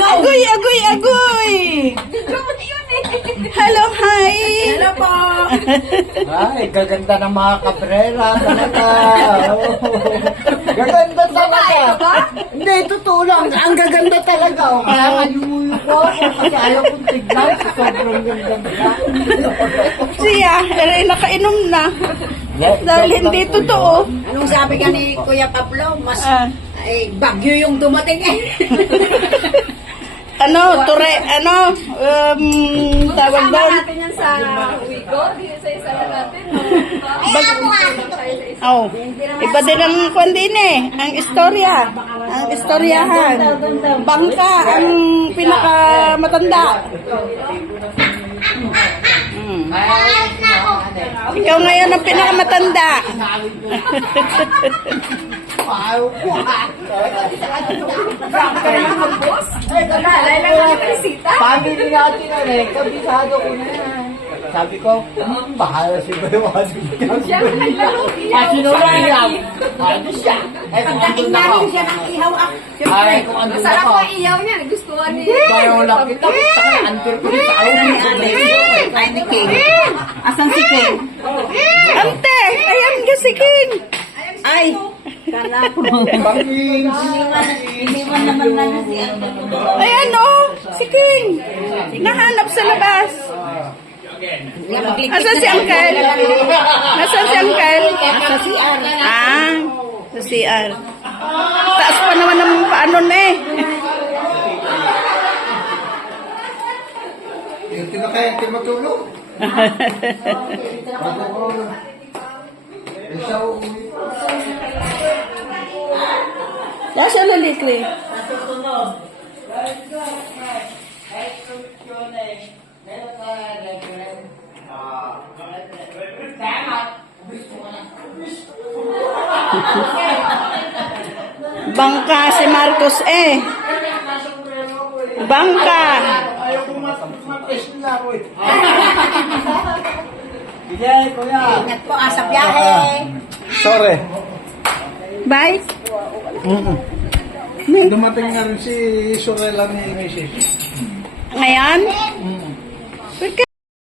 Agoy, agoy, agoy! Hello, hi! Hello po! Ay, gaganda ng mga kabrera talaga. Oh. Gaganda talaga. Hindi, totoo lang. Ang gaganda talaga. Oh. Kaya malumuyo ko ako kasi ayaw kong tignan. Sobrang gaganda. Siya, nakainom na. Dahil hindi totoo. Anong sabi ka ni Kuya Pablo? Mas bagyo yung dumating eh. Tawag doon. natin yan sa Wigo, di sa isa na natin. Iba din ang kwan din eh. Ang istorya. Ang istoryahan. Bangka ang pinakamatanda. Ikaw ngayon ang pinakamatanda. Family natin na rin. Kabisado ko na yan. Sabi ko, bahala si Baywadi. Sinuro iyaw. Ano siya? Pagdating namin siya ng ihaw ak. Ay, kung ano na Masarap ko. pa iyaw niya. Gusto nga ni... Parang lang kita. Saka na-antir ko rin sa ayaw. Ay, ni King. Asan si King? Ante, ayan ka si King. Ay! Kala ko. Bangin. Iniwan naman na si Ante. Ayan oh, si King. Nahanap sa labas. Asan si Uncle? Nasaan si Uncle? Sa CR. Sa CR. Taas pa naman ng paano na eh. Hindi na kaya hindi matulog. Nasa lalikli. Bangka si Marcos eh. Bangka. Ayaw ko matis nila ko eh. Bigay, kuya. Ingat po sa biyahe. Sorry. Bye. Dumating nga rin si Sorella ni Mrs. Ngayon?